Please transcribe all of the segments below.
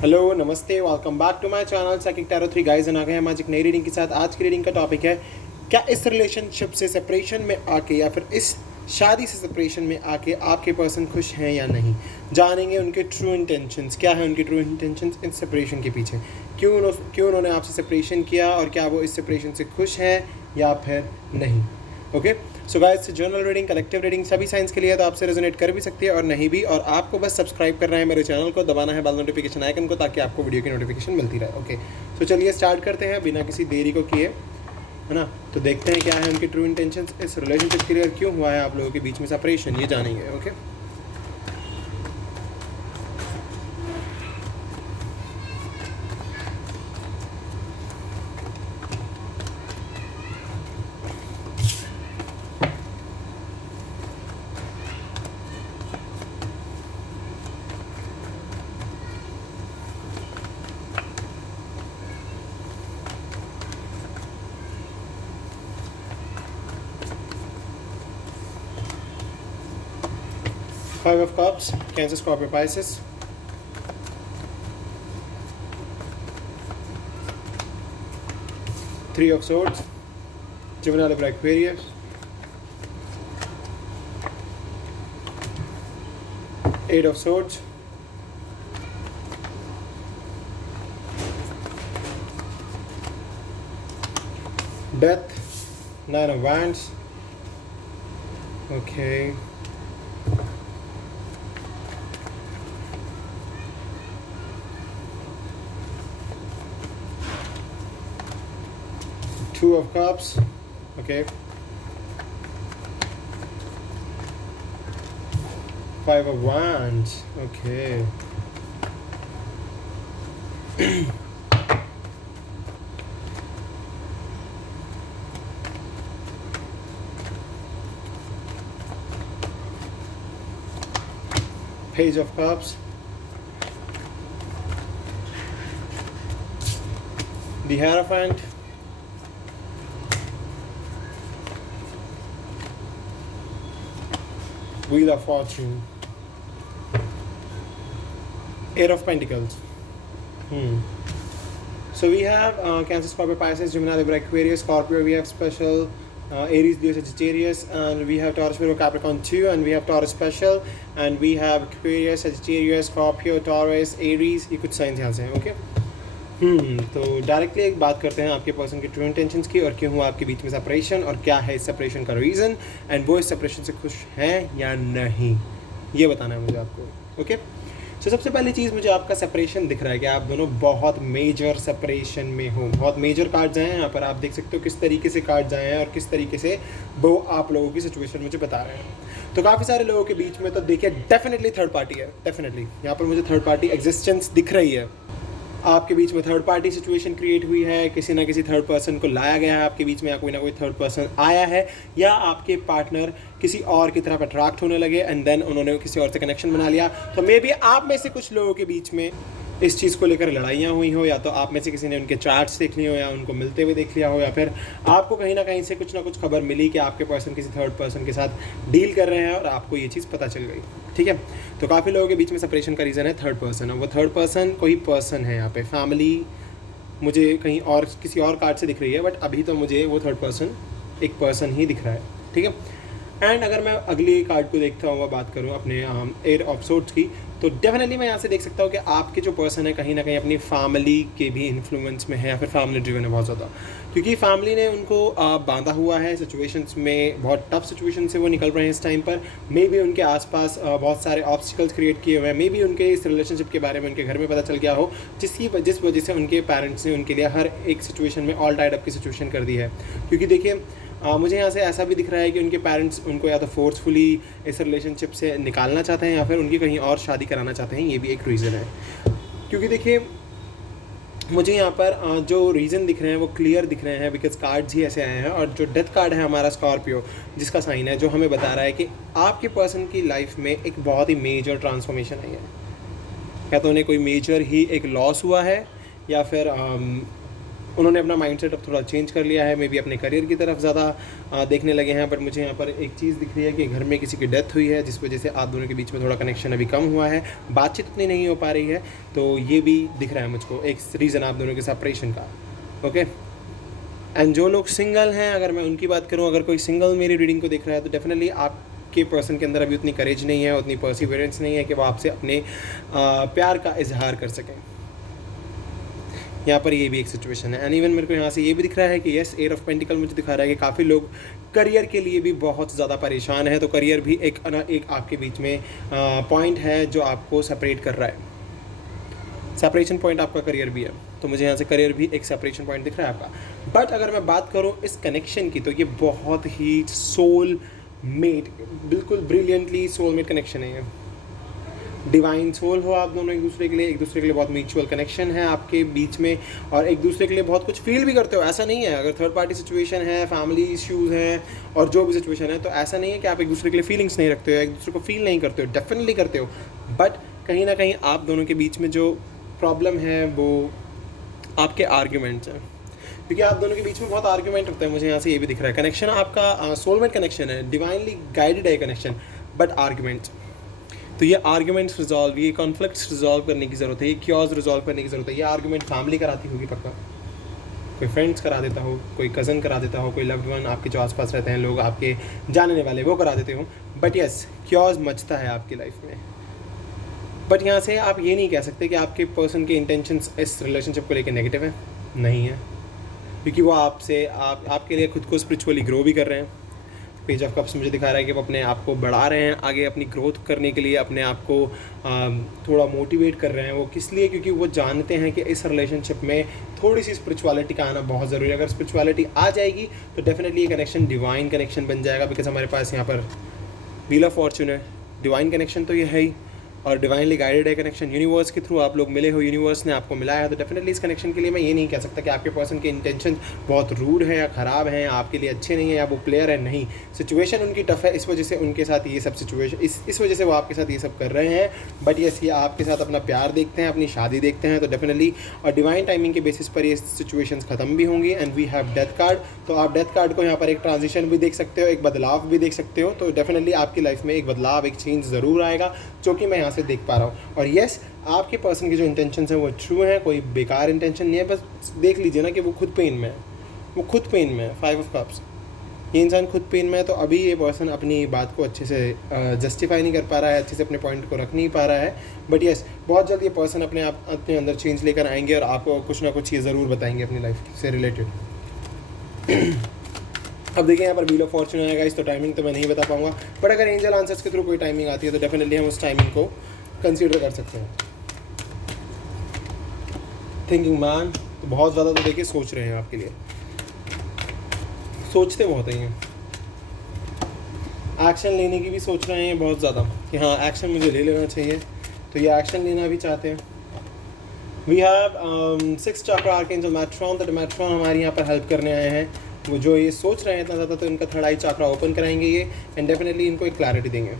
Hello नमस्ते, welcome back to my channel psychic tarot 3 guys. आ गए हम आज एक नई रीडिंग के साथ। आज की रीडिंग का टॉपिक है, क्या इस रिलेशनशिप से सेपरेशन में आके या फिर इस शादी से सेपरेशन में आके आपके पर्सन खुश हैं या नहीं। जानेंगे उनके ट्रू इंटेंशंस, क्या है उनके ट्रू इंटेंशंस इस सेपरेशन के पीछे, क्यों उन्होंने आपसे सेपरेशन किया और क्या वो इस सेपरेशन से खुश हैं या फिर नहीं। Okay so guys, journal reading, collective reading सभी साइंस के लिए तो आपसे रेजोनेट कर भी सकती है और नहीं भी। और आपको बस सब्सक्राइब करना है मेरे चैनल को, दबाना है बेल नोटिफिकेशन आइकन को ताकि आपको वीडियो की नोटिफिकेशन मिलती रहे। ओके सो चलिए स्टार्ट करते हैं बिना किसी देरी को किए, है ना। तो देखते हैं क्या है उनके ट्रू इंटेंशंस इस रिलेशनशिप के लिए, क्यों हुआ है आप लोगों के बीच में सेपरेशन, ये जानेंगे। Okay Five of Cups, Cancer, Scorpio, Pisces. Three of Swords, Gemini, Libra, Aquarius. Eight of Swords. Death, Nine of Wands. Okay. Two of Cups. Okay. Five of Wands. Okay. Page of Cups. The Hierophant. Wheel of Fortune. Eight of Pentacles. So we have Cancer, Scorpio, Pisces, Gemini, Libra, Aquarius, Scorpio. We have special Aries, Leo, Sagittarius, and we have Taurus, Virgo, Capricorn 2, and we have Taurus special, and we have Aquarius, Sagittarius, Scorpio, Taurus, Aries. ये कुछ science यहाँ से हैं। Okay तो directly एक बात करते हैं आपके पर्सन की ट्रू इंटेंशंस की और क्यों हुआ आपके बीच में सेपरेशन और क्या है इस सेपरेशन का रीज़न, एंड वो इस सेपरेशन से खुश हैं या नहीं, ये बताना है मुझे आपको। ओके सो सबसे पहली चीज़, मुझे आपका सेपरेशन दिख रहा है कि आप दोनों बहुत मेजर सेपरेशन में हो। बहुत मेजर कार्ड्स आए हैं यहाँ पर, आप देख सकते हो किस तरीके से कार्ड्स आए हैं और किस तरीके से वो आप लोगों की सिचुएशन मुझे बता रहे हैं। तो काफ़ी सारे लोगों के बीच में तो देखिए डेफिनेटली थर्ड पार्टी है। डेफिनेटली यहाँ पर मुझे थर्ड पार्टी एग्जिस्टेंस दिख रही है। आपके बीच में थर्ड पार्टी सिचुएशन क्रिएट हुई है, किसी ना किसी थर्ड पर्सन को लाया गया है आपके बीच में, या कोई ना कोई थर्ड पर्सन आया है, या आपके पार्टनर किसी और की तरफ अट्रैक्ट होने लगे एंड देन उन्होंने किसी और से कनेक्शन बना लिया। तो मे बी आप में से कुछ लोगों के बीच में इस चीज़ को लेकर लड़ाइयाँ हुई हो, या तो आप में से किसी ने उनके चार्ट्स देख लिए हो, या उनको मिलते हुए देख लिया हो, या फिर आपको कहीं ना कहीं से कुछ ना कुछ खबर मिली कि आपके पर्सन किसी थर्ड पर्सन के साथ डील कर रहे हैं और आपको ये चीज़ पता चल गई। ठीक है, तो काफ़ी लोगों के बीच में सेपरेशन का रीज़न है थर्ड पर्सन, और वो थर्ड पर्सन कोई पर्सन है यहाँ पे। फैमिली मुझे कहीं और किसी और कार्ड से दिख रही है, बट अभी तो मुझे वो थर्ड पर्सन एक पर्सन ही दिख रहा है। ठीक है, एंड अगर मैं अगली कार्ड को देखता हूँ, बात करूँ अपने एट ऑफ सोर्ड्स की, तो डेफिनेटली मैं यहाँ से देख सकता हूँ कि आपके जो पर्सन है कहीं ना कहीं अपनी फैमिली के भी इन्फ्लुएंस में है, या फिर फैमिली ड्रिवन है बहुत ज़्यादा, क्योंकि फैमिली ने उनको बांधा हुआ है सिचुएशंस में। बहुत टफ सिचुएशन से वो निकल रहे हैं इस टाइम पर। मे बी उनके आसपास बहुत सारे ऑब्स्टिकल्स क्रिएट किए हुए हैं, मे बी उनके इस रिलेशनशिप के बारे में उनके घर में पता चल गया हो, जिस वजह से उनके पेरेंट्स ने उनके लिए हर एक सिचुएशन में ऑल टाइड अप की सिचुएशन कर दी है। क्योंकि देखिए मुझे यहाँ से ऐसा भी दिख रहा है कि उनके पेरेंट्स उनको या तो फोर्सफुली इस रिलेशनशिप से निकालना चाहते हैं, या फिर उनकी कहीं और शादी कराना चाहते हैं। ये भी एक रीज़न है, क्योंकि देखिए मुझे यहाँ पर जो रीज़न दिख रहे हैं वो क्लियर दिख रहे हैं, बिकॉज कार्ड्स ही ऐसे आए हैं। और जो डेथ कार्ड है हमारा स्कॉर्पियो, जिसका साइन है, जो हमें बता रहा है कि आपके पर्सन की लाइफ में एक बहुत ही मेजर ट्रांसफॉर्मेशन आई है। या तो उन्हें कोई मेजर ही एक लॉस हुआ है, या फिर उन्होंने अपना माइंडसेट अब थोड़ा चेंज कर लिया है, मे बी अपने करियर की तरफ ज़्यादा देखने लगे हैं। बट मुझे यहाँ पर एक चीज़ दिख रही है कि घर में किसी की डेथ हुई है, जिस वजह से आप दोनों के बीच में थोड़ा कनेक्शन अभी कम हुआ है, बातचीत उतनी नहीं हो पा रही है। तो ये भी दिख रहा है मुझको एक रीज़न आप दोनों के सेपरेशन का। ओके, एंड जो लोग सिंगल हैं, अगर मैं उनकी बात करूँ, अगर कोई सिंगल मेरी रीडिंग को देख रहा है तो डेफिनेटली आपके पर्सन के अंदर अभी उतनी करेज नहीं है, उतनी परसिवरेंस नहीं है कि वो आपसे अपने प्यार का इजहार कर सकें। यहाँ पर ये भी एक सिचुएशन है। एंड इवन मेरे को यहाँ से ये भी दिख रहा है कि येस, 8 ऑफ पेंटिकल मुझे दिखा रहा है कि काफ़ी लोग करियर के लिए भी बहुत ज़्यादा परेशान है। तो करियर भी एक आपके बीच में पॉइंट है जो आपको सेपरेट कर रहा है। सेपरेशन पॉइंट आपका करियर भी है, तो मुझे यहाँ से करियर भी एक सेपरेशन पॉइंट दिख रहा है आपका। बट अगर मैं बात करूँ इस कनेक्शन की, तो ये बहुत ही सोल मेट, बिल्कुल ब्रिलियंटली सोल मेट कनेक्शन है। ये डिवाइन सोल हो आप दोनों एक दूसरे के लिए बहुत म्यूचुअल कनेक्शन है आपके बीच में, और एक दूसरे के लिए बहुत कुछ फील भी करते हो। ऐसा नहीं है, अगर थर्ड पार्टी सिचुएशन है, फैमिली इश्यूज़ हैं और जो भी सिचुएशन है, तो ऐसा नहीं है कि आप एक दूसरे के लिए फीलिंग्स नहीं रखते हो, एक दूसरे को फील नहीं करते हो, डेफिनेटली करते हो। बट कहीं ना कहीं आप दोनों के बीच में जो प्रॉब्लम है वो आपके आर्ग्यूमेंट्स हैं, क्योंकि आप दोनों के बीच में बहुत आर्ग्यूमेंट होता है। मुझे यहाँ से ये भी दिख रहा है कनेक्शन आपका सोलमेट कनेक्शन है, डिवाइनली गाइडेड है कनेक्शन, बट आर्ग्यूमेंट्स। तो ये आर्ग्यूमेंट्स रिजॉल्व, ये कॉन्फ्लिक्ट्स रिजॉल्व करने की ज़रूरत है, ये क्योज रिजॉल्व करने की ज़रूरत है। ये आर्ग्यूमेंट फैमिली कराती होगी पक्का, कोई फ्रेंड्स करा देता हो, कोई कज़न करा देता हो, कोई लव्ड वन आपके जो आसपास रहते हैं लोग, आपके जानने वाले, वो करा देते हो। बट यस, क्योज मचता है आपकी लाइफ में। बट यहाँ से आप ये नहीं कह सकते कि आपके पर्सन के इंटेंशंस इस रिलेशनशिप को लेकर नेगेटिव है, नहीं है, क्योंकि वो आपके लिए खुद को स्पिरिचुअली ग्रो भी कर रहे हैं। पेज ऑफ कप्स मुझे दिखा रहा है कि वो अपने आप को बढ़ा रहे हैं आगे, अपनी ग्रोथ करने के लिए अपने आप को थोड़ा मोटिवेट कर रहे हैं। वो किस लिए? क्योंकि वो जानते हैं कि इस रिलेशनशिप में थोड़ी सी स्पिरिचुअलिटी का आना बहुत ज़रूरी है। अगर स्पिरिचुअलिटी आ जाएगी तो डेफिनेटली ये कनेक्शन डिवाइन कनेक्शन बन जाएगा, बिकॉज हमारे पास यहाँ पर व्हील ऑफ फॉर्चून है, डिवाइन कनेक्शन तो ये है ही, और डिवाइनली गाइडेड है कनेक्शन। यूनिवर्स के थ्रू आप लोग मिले हो, यूनिवर्स ने आपको मिलाया है, तो डेफिनेटली इस कनेक्शन के लिए मैं ये नहीं कह सकता कि आपके पर्सन के इंटेंशन बहुत रूड है या ख़राब हैं, आपके लिए अच्छे नहीं है, या वो प्लेयर है। नहीं, सिचुएशन उनकी टफ है, इस वजह से उनके साथ ये सब सिचुएशन, इस वजह से वो आपके साथ ये सब कर रहे हैं। बट यस, ये आपके साथ अपना प्यार देखते हैं, अपनी शादी देखते हैं, तो डेफिनेटली और डिवाइन टाइमिंग के बेसिस पर ये सिचुएशंस ख़त्म भी होंगी। And we have death card, तो आप डेथ कार्ड को यहाँ पर एक ट्रांजिशन भी देख सकते हो, एक बदलाव भी देख सकते हो। तो डेफिनेटली आपकी लाइफ में एक बदलाव, एक चेंज ज़रूर आएगा, जो कि मैं यहाँ से देख पा रहा हूँ। और यस, आपके पर्सन के जो इंटेंशंस हैं वो ट्रू हैं, कोई बेकार इंटेंशन नहीं है। बस देख लीजिए ना कि वो खुद पेन में है, वो खुद पेन में है। 5 ऑफ कप्स, ये इंसान खुद पेन में है, तो अभी ये पर्सन अपनी बात को अच्छे से जस्टिफाई नहीं कर पा रहा है, अच्छे से अपने पॉइंट को रख नहीं पा रहा है। बट यस, बहुत जल्द ये पर्सन अपने अंदर चेंज लेकर आएंगे और आपको कुछ ना कुछ ये ज़रूर बताएंगे अपनी लाइफ से रिलेटेड। अब देखिए यहाँ पर व्हील ऑफ फॉर्चून आएगा, इस तो टाइमिंग तो मैं नहीं बता पाऊंगा, बट अगर एंजल आंसर्स के थ्रू कोई टाइमिंग आती है तो डेफिनेटली हम उस टाइमिंग को कंसीडर कर सकते हैं। थिंकिंग मैन, तो बहुत ज़्यादा तो देखिए सोच रहे हैं आपके लिए, सोचते बहुत हैं, एक्शन लेने की भी सोच रहे हैं बहुत ज़्यादा कि हाँ एक्शन मुझे ले लेना चाहिए, तो ये एक्शन लेना भी चाहते हैं। वी हैव 6 चक्र आर्कएंजल मैट्रॉन, तो मैट्रॉन हमारे यहाँ पर हेल्प करने आए हैं। वो जो ये सोच रहे हैं इतना ज़्यादा, तो इनका थर्ड आई चक्रा ओपन कराएंगे ये, एंड डेफिनेटली इनको एक क्लैरिटी देंगे।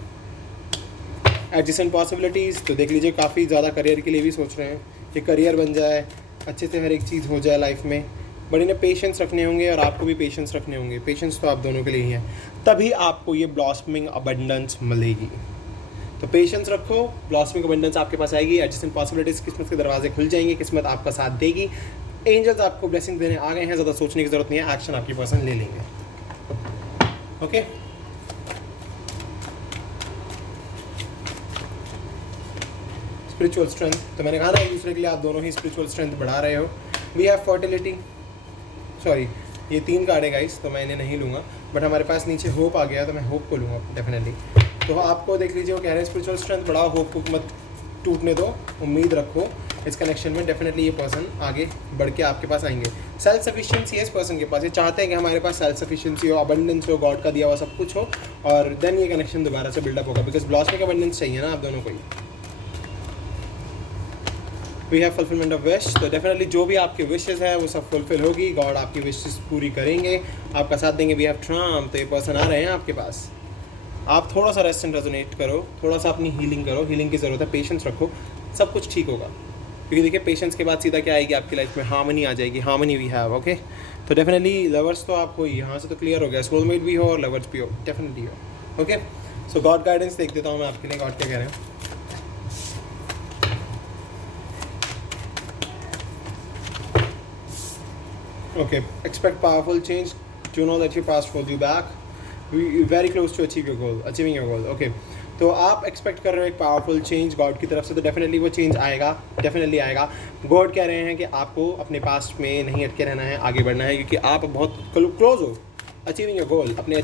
एडजेसेंट पॉसिबिलिटीज़, तो देख लीजिए काफ़ी ज़्यादा करियर के लिए भी सोच रहे हैं कि करियर बन जाए, अच्छे से हर एक चीज़ हो जाए लाइफ में। बट इन्हें पेशेंस रखने होंगे और आपको भी पेशेंस रखने होंगे। पेशेंस तो आप दोनों के लिए ही है, तभी आपको ये ब्लॉसमिंग अबंडेंस मिलेगी। तो पेशेंस रखो, ब्लॉसमिंग अबंडेंस आपके पास आएगी। एडजेसेंट पॉसिबिलिटीज़, किस्मत के दरवाजे खुल जाएंगे, किस्मत आपका साथ देगी। एंजल्स आपको ब्लेसिंग देने आ गए हैं, ज़्यादा सोचने की ज़रूरत नहीं है, एक्शन आपकी पर्सन ले लेंगे। ओके, स्पिरिचुअल स्ट्रेंथ, तो मैंने कहा ना एक दूसरे के लिए आप दोनों ही स्पिरिचुअल स्ट्रेंथ बढ़ा रहे हो। वी हैव फर्टिलिटी, सॉरी ये 3 कार्ड है गाइस, तो मैं इन्हें नहीं लूँगा, बट हमारे पास नीचे होप आ गया, तो मैं होप को लूँगा डेफिनेटली। तो आपको देख लीजिए, वो कह रहे हैं स्पिरिचुअल स्ट्रेंथ बढ़ाओ, होप को मत टूटने दो, उम्मीद रखो इस कनेक्शन में। डेफिनेटली ये पर्सन आगे बढ़ के आपके पास आएंगे। सेल्फ सफिशिएंसी है इस पर्सन के पास, ये चाहते हैं कि हमारे पास सेल्फ सफिशिएंसी हो, अबंडेंस हो, गॉड का दिया हुआ सब कुछ हो, और देन ये कनेक्शन दोबारा से बिल्डअप होगा, बिकॉज ब्लॉसमिंग अबंडेंस चाहिए ना आप दोनों को ही। We have fulfilment of wish, तो डेफिनेटली जो भी आपके विशेज़ है वो सब फुलफिल होगी, गॉड आपकी विशेज़ पूरी करेंगे, आपका साथ देंगे। वी हैव ट्राम, तो ये पर्सन आ रहे हैं आपके पास। आप थोड़ा सा रेस्ट एंड रेजोनेट करो, थोड़ा सा अपनी हीलिंग करो, हीलिंग की ज़रूरत है, पेशेंस रखो, सब कुछ ठीक होगा। क्योंकि देखिए पेशेंस के बाद सीधा क्या आएगी आपकी लाइफ में, हार्मनी आ जाएगी, हार्मनी वी हैव। ओके, तो डेफिनेटली लवर्स तो आप हो ही, यहाँ से तो क्लियर हो गया, सोलमेट भी हो और लवर्स भी हो, डेफिनेटली हो। ओके, सो गॉड गाइडेंस देख देता हूँ मैं आपके लिए, गॉड क्या कह रहे हैं। Okay, expect powerful change to know that your past holds you back. You're very close to achieving your goal. Okay, तो आप एक्सपेक्ट कर रहे हो एक पावरफुल चेंज गॉड की तरफ से, तो डेफिनेटली वो चेंज आएगा, डेफिनेटली आएगा। गॉड कह रहे हैं कि आपको अपने पास्ट में नहीं अटके रहना है, आगे बढ़ना है, क्योंकि आप बहुत क्लोज हो अचीविंग योर गोल, अपने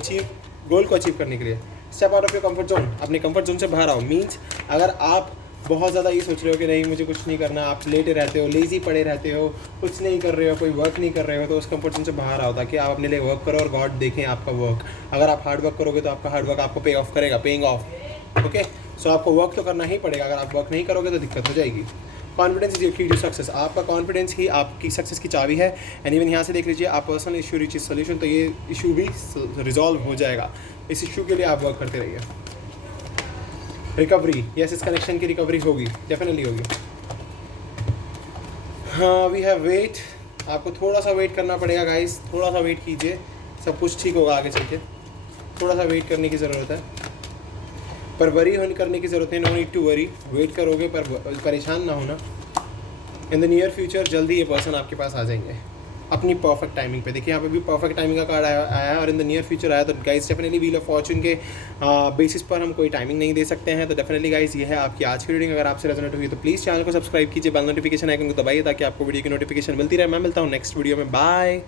गोल को अचीव करने के लिए। Step out of your comfort zone, अपने कंफर्ट जोन से बाहर आओ। मीन्स अगर आप बहुत ज़्यादा ये सोच रहे हो कि नहीं मुझे कुछ नहीं करना, आप लेटे रहते हो, लेज़ी पड़े रहते हो, कुछ नहीं कर रहे हो, कोई वर्क नहीं कर रहे हो, तो उस कंफर्ट जोन से बाहर आओ ताकि आप अपने लिए वर्क करो और गॉड देखें आपका वर्क। अगर आप हार्ड वर्क करोगे तो आपका हार्ड वर्क आपको पे ऑफ करेगा, पेइंग ऑफ। ओके, सो आपको वर्क तो करना ही पड़ेगा, अगर आप वर्क नहीं करोगे तो दिक्कत हो जाएगी। कॉन्फिडेंस इज योर की टू सक्सेस, आपका कॉन्फिडेंस ही आपकी सक्सेस की चाबी है। एंड इवन यहाँ से देख लीजिए, आप पर्सनल इशू रीच सोल्यूशन, तो ये इशू भी रिजॉल्व हो जाएगा। इस इशू के लिए आप वर्क करते रहिए। रिकवरी, यस, इस कनेक्शन की रिकवरी होगी, डेफिनेटली होगी। हाँ, वी हैव वेट, आपको थोड़ा सा वेट करना पड़ेगा गाइस, थोड़ा सा वेट कीजिए, सब कुछ ठीक होगा आगे चल के। थोड़ा सा वेट करने की ज़रूरत है, पर वरी करने की ज़रूरत है, no need to worry. Wait करोगे पर परेशान ना होना। इन द नियर फ्यूचर जल्दी ये पर्सन आपके पास आ जाएंगे अपनी परफेक्ट टाइमिंग पे। देखिए यहाँ पे भी परफेक्ट टाइमिंग का कार्ड आया है और इन द नियर फ्यूचर आया, तो guys definitely wheel of Fortune के बेसिस पर हम कोई टाइमिंग नहीं दे सकते हैं। तो डेफिनेटली गाइस ये है आपकी आज की रीडिंग। अगर आपसे रेजोनेट हुई तो प्लीज़ चैनल को सब्सक्राइब कीजिए, बेल नोटिफिकेशन आइकन को दबाइए ताकि आपको वीडियो की नोटिफिकेशन मिलती रहे। मैं मिलता हूँ नेक्स्ट वीडियो में, बाय।